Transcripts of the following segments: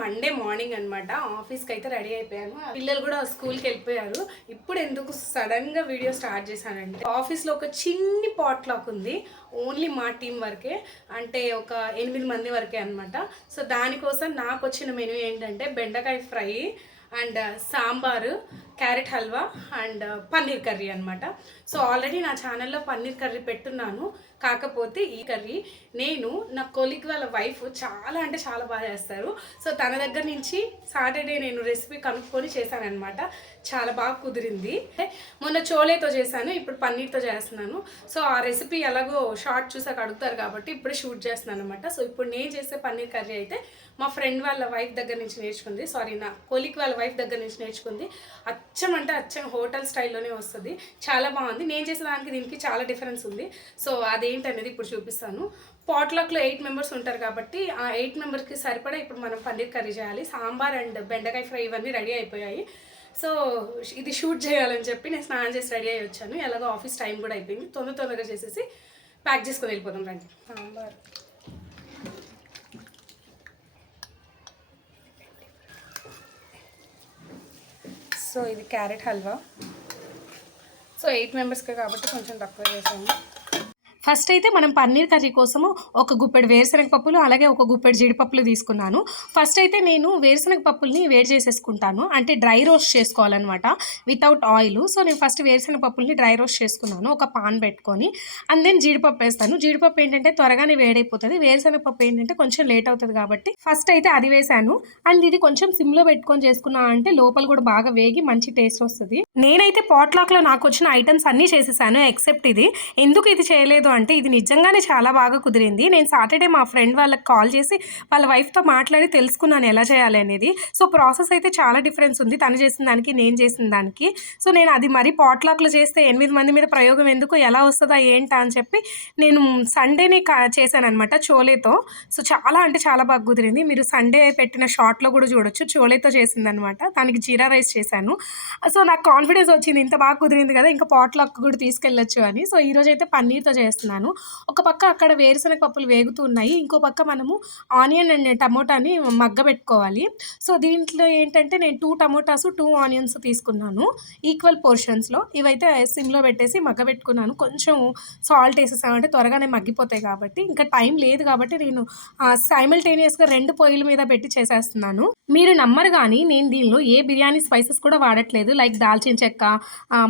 Monday morning అనమాట. ఆఫీస్కి అయితే రెడీ అయిపోయాను. పిల్లలు కూడా స్కూల్కి వెళ్ళిపోయారు. ఇప్పుడు ఎందుకు సడన్గా వీడియో స్టార్ట్ చేశానంటే, ఆఫీస్లో ఒక చిన్ని పాట్లాక్ ఉంది. ఓన్లీ మా టీం వరకే, అంటే ఒక 8 మంది వరకే అనమాట. సో దానికోసం నాకు వచ్చిన మెనూ ఏంటంటే బెండకాయ fry and sambar, carrot halwa and paneer curry అనమాట. సో ఆల్రెడీ నా ఛానల్లో పన్నీర్ కర్రీ పెట్టున్నాను. కాకపోతే ఈ కర్రీ నేను నా కొలీగ్ వాళ్ళ వైఫ్ చాలా అంటే చాలా బాగా చేస్తారు. సో తన దగ్గర నుంచి సాటర్డే నేను రెసిపీ కనుక్కొని చేశానమాట. చాలా బాగా కుదిరింది. మొన్న చోలేతో చేశాను, ఇప్పుడు పన్నీర్తో చేస్తున్నాను. సో ఆ రెసిపీ ఎలాగో షార్ట్ చూసాక అడుగుతారు కాబట్టి ఇప్పుడు షూట్ చేస్తున్నాను అనమాట. సో ఇప్పుడు నేను చేసే పన్నీర్ కర్రీ అయితే మా ఫ్రెండ్ వాళ్ళ వైఫ్ దగ్గర నుంచి నేర్చుకుంది, నా కొలీగ్ వాళ్ళ వైఫ్ దగ్గర నుంచి నేర్చుకుంది. అచ్చం అంటే అచ్చం హోటల్ స్టైల్లోనే వస్తుంది. చాలా బాగుంది. నేను చేసిన దానికి దీనికి చాలా డిఫరెన్స్ ఉంది. సో అదేంటనేది ఇప్పుడు చూపిస్తాను. పాట్లాక్లో 8 మెంబర్స్ ఉంటారు కాబట్టి ఆ 8 మెంబర్స్కి సరిపడా ఇప్పుడు మనం పన్నీర్ కర్రీ చేయాలి. సాంబార్ అండ్ బెండకాయ ఫ్రై ఇవన్నీ రెడీ అయిపోయాయి. సో ఇది షూట్ చేయాలని చెప్పి నేను స్నానం చేసి రెడీ అయ్యి వచ్చాను. ఎలాగో ఆఫీస్ టైం కూడా అయిపోయింది. తొందరగా చేసేసి ప్యాక్ చేసుకొని వెళ్ళిపోతాం రండి. సాంబార్, సో ఇది క్యారెట్ హల్వా. సో 8 మెంబర్స్కే కాబట్టి కొంచెం తక్కువ చేసాము. ఫస్ట్ అయితే మనం పన్నీర్ కర్రీ కోసము ఒక గుప్పెడు వేరుశనగ పప్పులు అలాగే ఒక గుప్పెడు జీడిపప్పులు తీసుకున్నాను. ఫస్ట్ అయితే నేను వేరుశనగ పప్పుల్ని వేడి చేసేసుకుంటాను, అంటే డ్రై రోస్ట్ చేసుకోవాలన్నమాట, వితౌట్ ఆయిల్. సో నేను ఫస్ట్ వేరుశనగ పప్పుల్ని డ్రై రోస్ట్ చేసుకున్నాను ఒక పాన్ పెట్టుకొని. అండ్ దెన్ జీడిపప్పు వేస్తాను. జీడిపప్పు ఏంటంటే త్వరగానే వేడైపోతుంది, వేరుశనగ పప్పు ఏంటంటే కొంచెం లేట్ అవుతుంది కాబట్టి ఫస్ట్ అయితే అది వేసాను. అండ్ ఇది కొంచెం సిమ్లో పెట్టుకొని చేసుకున్నా అంటే లోపల కూడా బాగా వేగి మంచి టేస్ట్ వస్తుంది. నేనైతే పాట్లాక్లో నాకు వచ్చిన ఐటమ్స్ అన్నీ చేసేసాను ఎక్సెప్ట్ ఇది. ఎందుకు ఇది చేయలేదు అంటే ఇది నిజంగానే చాలా బాగా కుదిరింది. నేను సాటర్డే మా ఫ్రెండ్ వాళ్ళకి కాల్ చేసి వాళ్ళ వైఫ్తో మాట్లాడి తెలుసుకున్నాను ఎలా చేయాలి అనేది. సో ప్రాసెస్ అయితే చాలా డిఫరెన్స్ ఉంది తను చేసిన దానికి నేను చేసిన దానికి. సో నేను అది మరీ పాట్లాక్లో చేస్తే 8 మంది మీద ప్రయోగం ఎందుకు, ఎలా వస్తుందా ఏంటా అని చెప్పి నేను సండేనే చేశానమాట చోలేతో. సో చాలా అంటే చాలా బాగా కుదిరింది. మీరు సండే పెట్టిన షార్ట్లో కూడా చూడొచ్చు. చోలేతో చేసిందనమాట. దానికి జీరా రైస్ చేశాను. సో నాకు కాన్ఫిడెన్స్ వచ్చింది ఇంత బాగా కుదిరింది కదా, ఇంకా పాట్లాక్ కూడా తీసుకెళ్ళొచ్చు అని. సో ఈరోజు అయితే పన్నీర్తో చేస్తున్నాను. ఒక పక్క అక్కడ వేరుశనగ పప్పులు వేగుతూ ఉన్నాయి, ఇంకో పక్క మనము ఆనియన్ అండ్ టమోటాని మగ్గబెట్టుకోవాలి. సో దీంట్లో ఏంటంటే నేను 2 టమోటాస్ 2 ఆనియన్స్ తీసుకున్నాను ఈక్వల్ పోర్షన్స్లో. ఇవైతే సిమ్లో పెట్టేసి మగ్గబెట్టుకున్నాను. కొంచెం సాల్ట్ వేసేసామంటే త్వరగానే మగ్గిపోతాయి కాబట్టి, ఇంకా టైం లేదు కాబట్టి నేను సైమల్టేనియస్గా 2 పొయ్యిల మీద పెట్టి చేసేస్తున్నాను. మీరు నమ్మరు కానీ నేను దీనిలో ఏ బిర్యానీ స్పైసెస్ కూడా వాడట్లేదు. లైక్ దాల్చిన చెక్క,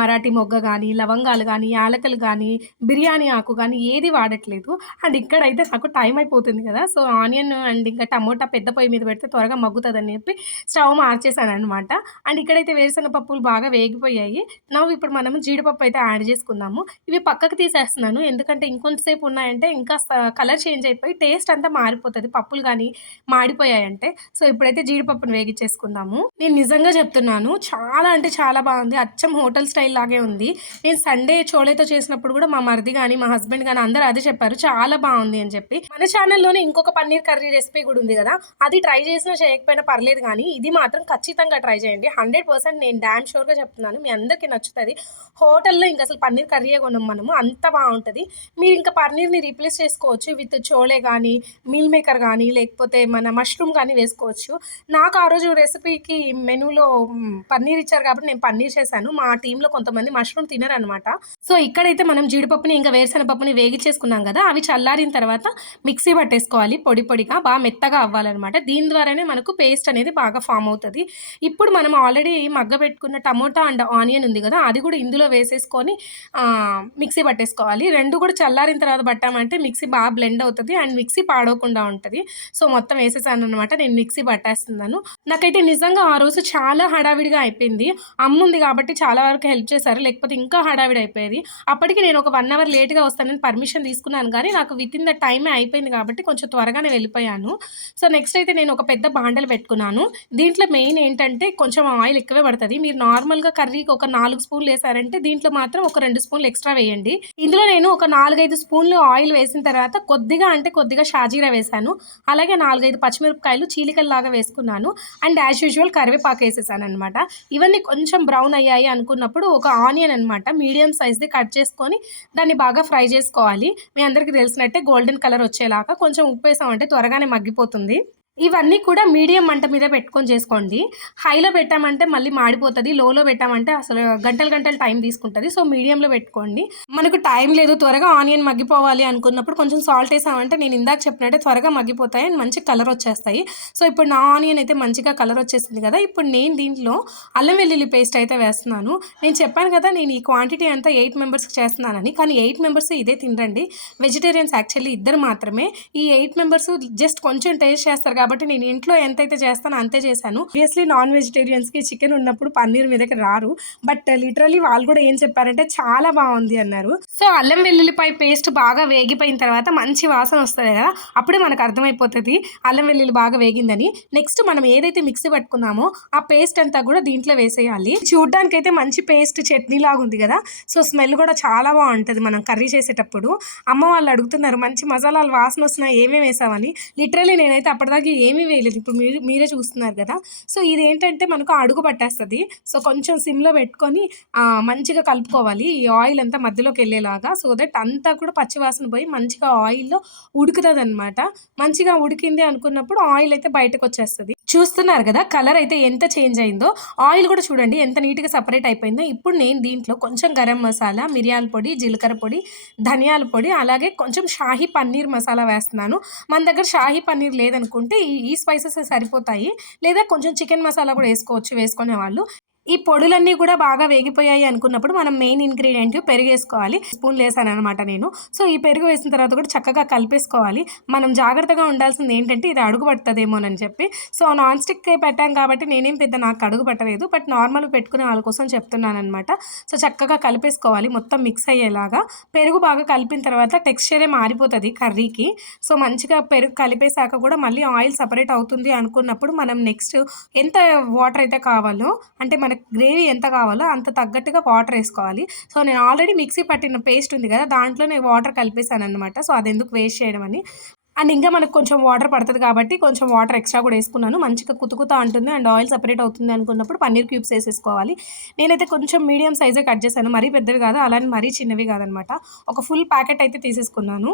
మరాఠీ మొగ్గ కానీ, లవంగాలు కానీ, యాలకలు కానీ, బిర్యానీ ఆకు కానీ ఏది వాడట్లేదు. అండ్ ఇక్కడైతే నాకు టైం అయిపోతుంది కదా, సో ఆనియన్ అండ్ ఇంకా టమోటా పెద్ద పొయ్యి మీద పెడితే త్వరగా మగ్గుతుందని చెప్పి స్టవ్ మార్చేసాను అనమాట. అండ్ ఇక్కడైతే వేరుశనగ పప్పులు బాగా వేగిపోయాయి. ఇప్పుడు మనము జీడిపప్పు అయితే యాడ్ చేసుకుందాము. ఇవి పక్కకు తీసేస్తున్నాను ఎందుకంటే ఇంకొంతసేపు ఉన్నాయంటే ఇంకా కలర్ చేంజ్ అయిపోయి టేస్ట్ అంతా మారిపోతుంది, పప్పులు కానీ మాడిపోయాయంటే. సో ఇప్పుడైతే జీడిపప్పును వేగించేసుకుందాము. నేను నిజంగా చెప్తున్నాను చాలా అంటే చాలా బాగుంది. అచ్చం హోటల్ స్టైల్ లాగే ఉంది. నేను సండే చోలేతో చేసినప్పుడు కూడా మా మరిది కానీ మా హస్బెండ్ కానీ అందరూ అదే చెప్పారు, చాలా బాగుంది అని చెప్పి. మన ఛానల్లోనే ఇంకొక పన్నీర్ కర్రీ రెసిపీ కూడా ఉంది కదా, అది ట్రై చేసినా చేయకపోయినా పర్లేదు కానీ ఇది మాత్రం ఖచ్చితంగా ట్రై చేయండి. 100% నేను డామ్ షూర్గా చెప్తున్నాను, మీ అందరికీ నచ్చుతుంది. హోటల్లో ఇంకా అసలు పన్నీర్ కర్రీయే కొనం మనము, అంత బాగుంటుంది. మీరు ఇంకా పన్నీర్ని రీప్లేస్ చేసుకోవచ్చు విత్ చోలే కానీ, మీల్ మేకర్ కానీ, లేకపోతే మన మష్రూమ్ కానీ వేసుకోవచ్చు. నాకు ఆ రోజు రెసిపీకి మెనూలో పన్నీర్ ఇచ్చారు కాబట్టి నేను పన్నీర్ చేశాను. మా టీంలో కొంతమంది మష్రూమ్ తినరనమాట. సో ఇక్కడైతే మనం జీడిపప్పుని ఇంకా వేరుశనగపప్పుని వేగించేసుకున్నాం కదా, అవి చల్లారిన తర్వాత మిక్సీ పట్టేసుకోవాలి. పొడిగా బాగా మెత్తగా అవ్వాలన్నమాట. దీని ద్వారానే మనకు పేస్ట్ అనేది బాగా ఫామ్ అవుతుంది. ఇప్పుడు మనం ఆల్రెడీ మగ్గబెట్టుకున్న టమోటా అండ్ ఆనియన్ ఉంది కదా, అది కూడా ఇందులో వేసేసుకొని మిక్సీ పట్టేసుకోవాలి. రెండు కూడా చల్లారిన తర్వాత పట్టామంటే మిక్సీ బాగా బ్లెండ్ అవుతుంది అండ్ మిక్సీ పాడవకుండా ఉంటుంది. సో మొత్తం వేసేసాను అనమాట. నేను మిక్సీ పట్టేస్తున్నాను. నాకైతే నిజంగా ఆ రోజు చాలా హడావిడిగా అయిపోయింది. అమ్మ ఉంది కాబట్టి చాలా వరకు హెల్ప్ చేశారు, లేకపోతే ఇంకా హడావిడి అయిపోయేది. అప్పటికి నేను ఒక 1 అవర్ లేట్గా వస్తానని పర్మిషన్ తీసుకున్నాను కానీ నాకు విత్ ఇన్ ద టైమే అయిపోయింది కాబట్టి కొంచెం త్వరగానే వెళ్ళిపోయాను. సో నెక్స్ట్ అయితే నేను ఒక పెద్ద బాండలు పెట్టుకున్నాను. దీంట్లో మెయిన్ ఏంటంటే కొంచెం ఆయిల్ ఎక్కువే పడుతుంది. మీరు నార్మల్గా కర్రీకి ఒక 4 స్పూన్లు వేసారంటే దీంట్లో మాత్రం ఒక 2 స్పూన్లు ఎక్స్ట్రా వేయండి. ఇందులో నేను ఒక 4-5 స్పూన్లు ఆయిల్ వేసిన తర్వాత కొద్దిగా షాజీరా వేసాను. అలాగే 4-5 పచ్చిమిరపకాయలు చీలికల్లాగా వేసుకున్నాను. అండ్ యాజ్ యూజువల్ కరివేపాకు వేసేసాను అనమాట. ఇవన్నీ కొంచెం బ్రౌన్ అయ్యాయి అనుకున్నప్పుడు ఒక ఆనియన్ అనమాట మీడియం సైజ్ది కట్ చేసుకొని దాన్ని బాగా ఫ్రై చేసుకోవాలి. మీ అందరికీ తెలిసినట్టే గోల్డెన్ కలర్ వచ్చేలాగా కొంచెం ఉప్పు వేసామంటే త్వరగానే మగ్గిపోతుంది. ఇవన్నీ కూడా మీడియం మంట మీద పెట్టుకొని చేసుకోండి. హైలో పెట్టామంటే మళ్ళీ మాడిపోతుంది, లోలో పెట్టామంటే అసలు గంటలు గంటలు టైం తీసుకుంటుంది. సో మీడియంలో పెట్టుకోండి. మనకు టైం లేదు, త్వరగా ఆనియన్ మగ్గిపోవాలి అనుకున్నప్పుడు కొంచెం సాల్ట్ వేసామంటే నేను ఇందాక చెప్పినట్టే త్వరగా మగ్గిపోతాయి అండ్ మంచి కలర్ వచ్చేస్తాయి. సో ఇప్పుడు నా ఆనియన్ అయితే మంచిగా కలర్ వచ్చేసింది కదా. ఇప్పుడు నేను దీంట్లో అల్లం వెల్లుల్లి పేస్ట్ అయితే వేస్తున్నాను. నేను చెప్పాను కదా నేను ఈ క్వాంటిటీ అంతా 8 మెంబర్స్కి చేస్తున్నానని, కానీ 8 మెంబర్స్ ఇదే తినరండి. వెజిటేరియన్స్ యాక్చువల్లీ ఇద్దరు మాత్రమే. ఈ 8 మెంబర్స్ జస్ట్ కొంచెం టేస్ట్ చేస్తారు కాబట్టి నేను ఇంట్లో ఎంతైతే చేస్తానో అంతే చేశాను. ఆబ్వియస్లీ నాన్ వెజిటేరియన్స్కి చికెన్ ఉన్నప్పుడు పన్నీర్ మీదకి రారు, బట్ లిటరలీ వాళ్ళు కూడా ఏం చెప్పారంటే చాలా బాగుంది అన్నారు. సో అల్లం వెల్లుల్లిపాయ పేస్ట్ బాగా వేగిపోయిన తర్వాత మంచి వాసన వస్తుంది కదా, అప్పుడే మనకు అర్థమైపోతుంది అల్లం వెల్లుల్లి బాగా వేగిందని. నెక్స్ట్ మనం ఏదైతే మిక్సీ పట్టుకున్నామో ఆ పేస్ట్ అంతా కూడా దీంట్లో వేసేయాలి. చూడ్డానికి అయితే మంచి పేస్ట్ చట్నీ లాగా ఉంది కదా, సో స్మెల్ కూడా చాలా బాగుంటుంది మనం కర్రీ చేసేటప్పుడు. అమ్మ వాళ్ళు అడుగుతున్నారు మంచి మసాలాలు వాసన వస్తున్నాయి ఏమేమి వేసామని. లిటరలీ నేనైతే అప్పటిదాకా ఏమీ వేయలేదు, ఇప్పుడు మీరే చూస్తున్నారు కదా. సో ఇదేంటంటే మనకు అడుగు పట్టేస్తుంది. సో కొంచెం సిమ్లో పెట్టుకొని మంచిగా కలుపుకోవాలి ఈ ఆయిల్ అంతా మధ్యలోకి వెళ్ళేలాగా, సో దట్ అంతా కూడా పచ్చివాసన పోయి మంచిగా ఆయిల్లో ఉడుకుతుంది అనమాట. మంచిగా ఉడికింది అనుకున్నప్పుడు ఆయిల్ అయితే బయటకు వచ్చేస్తుంది. చూస్తున్నారు కదా కలర్ అయితే ఎంత చేంజ్ అయిందో, ఆయిల్ కూడా చూడండి ఎంత నీట్గా సపరేట్ అయిపోయిందో. ఇప్పుడు నేను దీంట్లో కొంచెం గరం మసాలా, మిరియాల పొడి, జీలకర్ర పొడి, ధనియాల పొడి, అలాగే కొంచెం షాహీ పన్నీర్ మసాలా వేస్తున్నాను. మన దగ్గర షాహీ పన్నీర్ లేదనుకుంటే ఈ స్పైసెస్ సరిపోతాయి, లేదా కొంచెం చికెన్ మసాలా కూడా వేసుకోవచ్చు వేసుకునే వాళ్ళు. ఈ పొడులన్నీ కూడా బాగా వేగిపోయాయి అనుకున్నప్పుడు మనం మెయిన్ ఇంగ్రీడియంట్ పెరుగు వేసుకోవాలి. స్పూన్లు వేసాను అనమాట నేను. సో ఈ పెరుగు వేసిన తర్వాత కూడా చక్కగా కలిపేసుకోవాలి. మనం జాగ్రత్తగా ఉండాల్సింది ఏంటంటే ఇది అడుగు పడుతుందేమోనని చెప్పి. సో నాన్ స్టిక్ పెట్టాం కాబట్టి నేనేం పెద్ద నాకు అడుగు పట్టలేదు, బట్ నార్మల్ పెట్టుకునే వాళ్ళ కోసం చెప్తున్నాను అనమాట. సో చక్కగా కలిపేసుకోవాలి మొత్తం మిక్స్ అయ్యేలాగా. పెరుగు బాగా కలిపిన తర్వాత టెక్స్చరే మారిపోతుంది కర్రీకి. సో మంచిగా పెరుగు కలిపేశాక కూడా మళ్ళీ ఆయిల్ సపరేట్ అవుతుంది అనుకున్నప్పుడు మనం నెక్స్ట్ ఎంత వాటర్ అయితే కావాలో, అంటే మనకి గ్రేవీ ఎంత కావాలో అంత తగ్గట్టుగా వాటర్ వేసుకోవాలి. సో నేను ఆల్రెడీ మిక్సీ పట్టిన పేస్ట్ ఉంది కదా, దాంట్లోనే వాటర్ కలిపేసాను అనమాట. సో అది ఎందుకు వేస్ట్ చేయడం అని. అండ్ ఇంకా మనకు కొంచెం వాటర్ పడుతుంది కాబట్టి కొంచెం వాటర్ ఎక్స్ట్రా కూడా వేసుకున్నాను. మంచిగా కుతుకుతా ఉంటుంది అండ్ ఆయిల్ సపరేట్ అవుతుంది అనుకున్నప్పుడు పన్నీర్ క్యూబ్స్ వేసేసుకోవాలి. నేనైతే కొంచెం మీడియం సైజే కట్ చేశాను, మరీ పెద్దవి కాదు అలానే మరీ చిన్నవి కాదనమాట. ఒక ఫుల్ ప్యాకెట్ అయితే తీసేసుకున్నాను.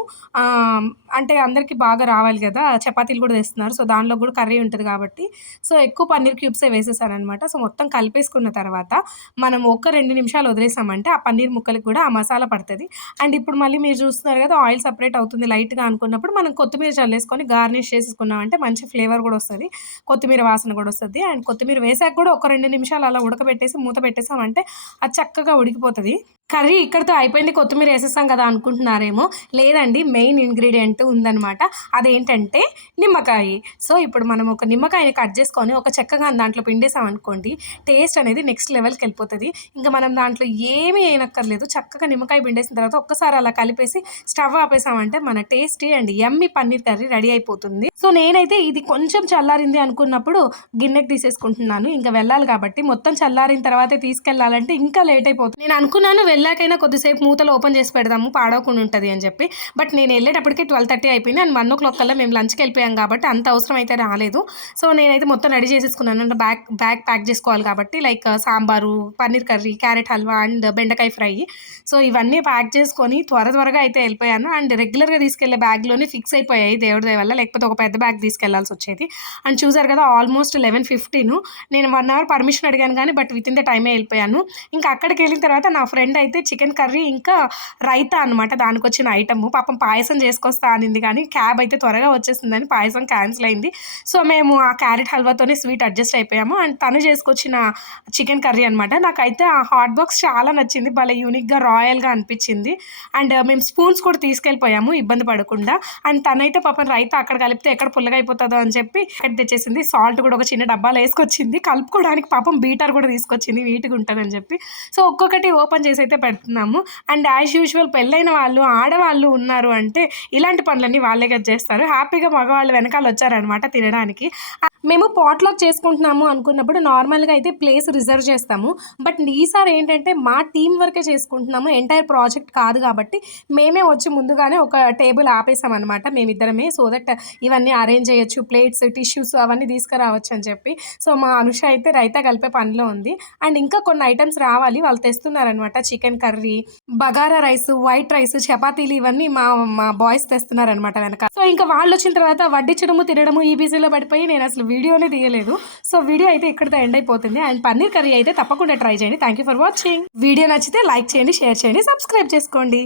అంటే అందరికీ బాగా రావాలి కదా, చపాతీలు కూడా తెస్తున్నారు, సో దానిలో కూడా కర్రీ ఉంటుంది కాబట్టి సో ఎక్కువ పన్నీర్ క్యూబ్సే వేసేసాను అనమాట. సో మొత్తం కలిపేసుకున్న తర్వాత మనం ఒక 2 నిమిషాలు వదిలేసామంటే ఆ పన్నీర్ ముక్కలకి కూడా ఆ మసాలా పడుతుంది. అండ్ ఇప్పుడు మళ్ళీ మీరు చూస్తున్నారు కదా ఆయిల్ సపరేట్ అవుతుంది లైట్గా అనుకున్నప్పుడు మనం కొత్తిమీర చల్లేసుకొని గార్నిష్ చేసేసుకున్నామంటే మంచి ఫ్లేవర్ కూడా వస్తుంది, కొత్తిమీర వాసన కూడా వస్తుంది. అండ్ కొత్తిమీర వేసాక కూడా ఒక 2 నిమిషాలు అలా ఉడకబెట్టేసి మూత పెట్టేసామంటే అది చక్కగా ఉడికిపోతుంది. కర్రీ ఇక్కడితో అయిపోయింది కొత్తిమీర వేసేసాం కదా అనుకుంటున్నారేమో, లేదండి మెయిన్ ఇంగ్రీడియంట్ ఉందనమాట. అదేంటంటే నిమ్మకాయ. సో ఇప్పుడు మనం ఒక నిమ్మకాయని కట్ చేసుకొని ఒక చెక్కగా దాంట్లో పిండేసాం అనుకోండి, టేస్ట్ అనేది నెక్స్ట్ లెవెల్కి వెళ్ళిపోతుంది. ఇంకా మనం దాంట్లో ఏమీ వేయనక్కర్లేదు, చక్కగా నిమ్మకాయ పిండేసిన తర్వాత ఒక్కసారి అలా కలిపేసి స్టవ్ ఆపేసామంటే మన tasty and yummy paneer curry ready అయిపోతుంది. సో నేనైతే ఇది కొంచెం చల్లారింది అనుకున్నప్పుడు గిన్నెకి తీసేసుకుంటున్నాను. ఇంకా వెళ్ళాలి కాబట్టి మొత్తం చల్లారిన తర్వాతే తీసుకెళ్ళాలంటే ఇంకా లేట్ అయిపోతుంది. నేను అనుకున్నాను వెళ్ళాకైనా కొద్దిసేపు మూతలు ఓపెన్ చేసి పెడదాము పాడవకుండా ఉంటుంది అని చెప్పి, బట్ నేను వెళ్ళేటప్పటికి 12:30 అయిపోయింది అండ్ 1 o'clock కల్లా మేము లంచ్కి వెళ్ళిపోయాం కాబట్టి అంత అవసరం అయితే రాలేదు. సో నేనైతే మొత్తం రెడీ చేసేసుకున్నాను అంటే బ్యాగ్ ప్యాక్ చేసుకోవాలి కాబట్టి, like sambar, paneer curry, carrot halwa and బెండకాయ ఫ్రై. సో ఇవన్నీ ప్యాక్ చేసుకొని త్వరగా అయితే వెళ్ళిపోయాను. అండ్ రెగ్యులర్గా తీసుకెళ్లే బ్యాగ్లోనే ఫిక్స్ అయిపోయాయి దేవుడి దయ వల్ల, లేకపోతే ఒక పెద్ద బ్యాగ్ తీసుకెళ్లాల్సి వచ్చేది. అండ్ చూసారు కదా ఆల్మోస్ట్ 11:15. నేను 1 hour పర్మిషన్ అడిగాను కానీ బట్ విత్ ఇన్ ద టైమే వెళ్ళిపోయాను. ఇంకా అక్కడికి వెళ్ళిన తర్వాత నా ఫ్రెండ్ అయితే చికెన్ కర్రీ ఇంకా రైతా అనమాట దానికి వచ్చిన ఐటమ్. పాపం పాయసం చేసుకొస్తా అనింది కానీ క్యాబ్ అయితే త్వరగా వచ్చేసిందని పాయసం క్యాన్సిల్ అయింది. సో మేము ఆ క్యారెట్ హల్వాతోనే స్వీట్ అడ్జస్ట్ అయిపోయాము. అండ్ తను చేసుకొచ్చిన చికెన్ కర్రీ అనమాట. నాకైతే ఆ హాట్ బాక్స్ చాలా నచ్చింది, భలే యూనిక్గా రాయల్గా అనిపించింది. అండ్ మేము స్పూన్స్ కూడా తీసుకెళ్ళిపోయాము ఇబ్బంది పడకుండా. అండ్ తనైతే పాపం రైతా అక్కడ కలిపితే ఎక్కడ పుల్లగా అయిపోతుందో అని చెప్పి అక్కడ తెచ్చేసింది. సాల్ట్ కూడా ఒక చిన్న డబ్బాలో వేసుకొచ్చింది, కలుపుకోవడానికి పాపం బీటర్ కూడా తీసుకొచ్చింది నీట్గా ఉంటుందని చెప్పి. సో ఒక్కొక్కటి ఓపెన్ చేసి అయితే పెడుతున్నాము. అండ్ యాజ్ యూజువల్ పెళ్ళైన వాళ్ళు ఆడవాళ్ళు ఉన్నారు అంటే ఇలాంటి పనులన్నీ వాళ్ళే కదా చేస్తారు. హ్యాపీగా మగవాళ్ళు వెనకాల వచ్చారనమాట తినడానికి. మేము పాట్లాక్ చేసుకుంటున్నాము అనుకున్నప్పుడు నార్మల్గా అయితే ప్లేస్ రిజర్వ్ చేస్తాము, బట్ ఈసారి ఏంటంటే మా టీం వరకే చేసుకుంటున్నాము, ఎంటైర్ ప్రాజెక్ట్ కాదు కాబట్టి మేమే వచ్చి ముందుగానే ఒక టేబుల్ ఆపేసామన్నమాట మేమిద్దరమే. సో దట్ ఇవన్నీ అరేంజ్ చేయొచ్చు, ప్లేట్స్, టిష్యూస్ అవన్నీ తీసుకురావచ్చు అని చెప్పి. సో మా అనుష అయితే రైతా కలిపే పనిలో ఉంది. అండ్ ఇంకా కొన్ని ఐటమ్స్ రావాలి, వాళ్ళు తెస్తున్నారనమాట chicken chicken curry, bagara rice, white rice, చపాతీలు ఇవన్నీ మా బాయ్స్ తెస్తున్నారనమాట వెనక. సో ఇంకా వాళ్ళు వచ్చిన తర్వాత వడ్డించడము తినడము ఈ బిజీలో పడిపోయి నేను అసలు వీడియోనే తీయలేదు. సో వీడియో అయితే ఇక్కడితో ఎండ్ అయిపోతుంది. అండ్ పన్నీర్ కర్రీ అయితే తప్పకుండా ట్రై చేయండి. Thank you for watching. Video నచ్చితే లైక్ చేయండి, షేర్ చేయండి, సబ్స్క్రైబ్ చేసుకోండి.